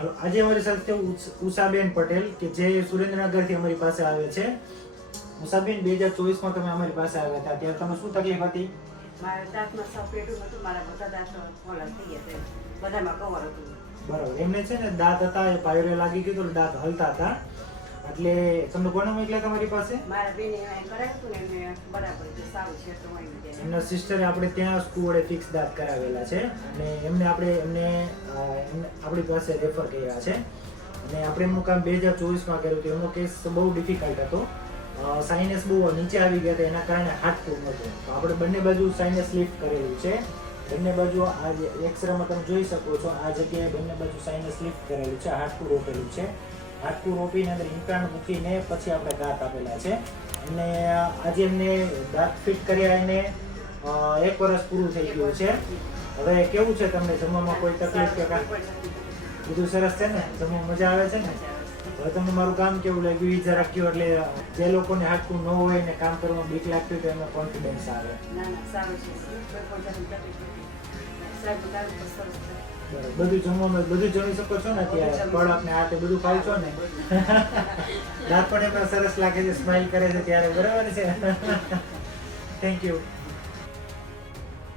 હાલો, આજે અમારી સાથે ઉષાબેન પટેલ કે જે સુરેન્દ્રનગરથી અમારી પાસે આવે છે. ઉષાબેન, 2024માં તમે અમારી પાસે આવ્યા હતા, ત્યારે તમે શું તકલીફ હતી? મારા દાંતમાં સફેદું હતું, મારા બધા દાંત ઓલા થઈ ગયા છે, બધામાં કવર હતું. બરાબર. એમને છે ને દાંત હતા એ પાયરે લાગી ગયું તો દાંત હલતા હતા, એટલે તમને કોને મોકલ્યા તમારી પાસે? મારા બેને કરાવ્યું હતું ને એમને બરાબર છે, સારું છે તો આવી જાય. એમના સિસ્ટરે આપણે ત્યાં સ્કૂલે ફિક્સ દાંત કરાવેલા છે અને એમને આપણી પાસે રેફર કર્યા છે અને આપણે એમનું કામ 2024માં કર્યું હતું. એમનો કેસ બહુ ડિફિકલ્ટ હતો, સાઇનસ બહુ નીચે આવી ગયા હતા, એના કારણે હાડકું નહોતું. તો આપણે બંને બાજુ સાઇનસ લિફ્ટ કરેલું છે. બંને બાજુ આ એક્સરેમાં તમે જોઈ શકો છો, આ જગ્યાએ બંને બાજુ સાઇનસ લિફ્ટ કરેલું છે, હાડકું રોપેલું છે. હાડકું રોપીને અંદર ઇમ્પ્લાન્ટ મૂકીને પછી આપણે દાંત આપેલા છે અને આજે એમને દાંત ફિટ કર્યા એને 1 વર્ષ પૂરું થઈ ગયું છે. હવે કેવું છે તમને જમવામાં કોઈ તકલીફ કે કાંઈ? બધું સરસ છે ને? જમવા મજા આવે છે ને? હવે તમને મારું કામ કેવું લાગ્યું એ જરા કહો, એટલે જે લોકોને હાડકું ન હોય ને કામ કરવામાં બીક લાગતી હોય તો એમાં કોન્ફિડન્સ આવે. ના ના, સારું છે, કોઈ પણ જાતની તકલીફ નથી. સાહેબ તારું પણ સરસ છે. બરાબર. બધું જમવામાં બધું જમી શકો છો ને? અત્યારે કડક ને આ તે બધું ખાવ છો ને? દાંત પણ એમાં સરસ લાગે છે, સ્માઈલ કરે છે ત્યારે. બરાબર છે. Thank you.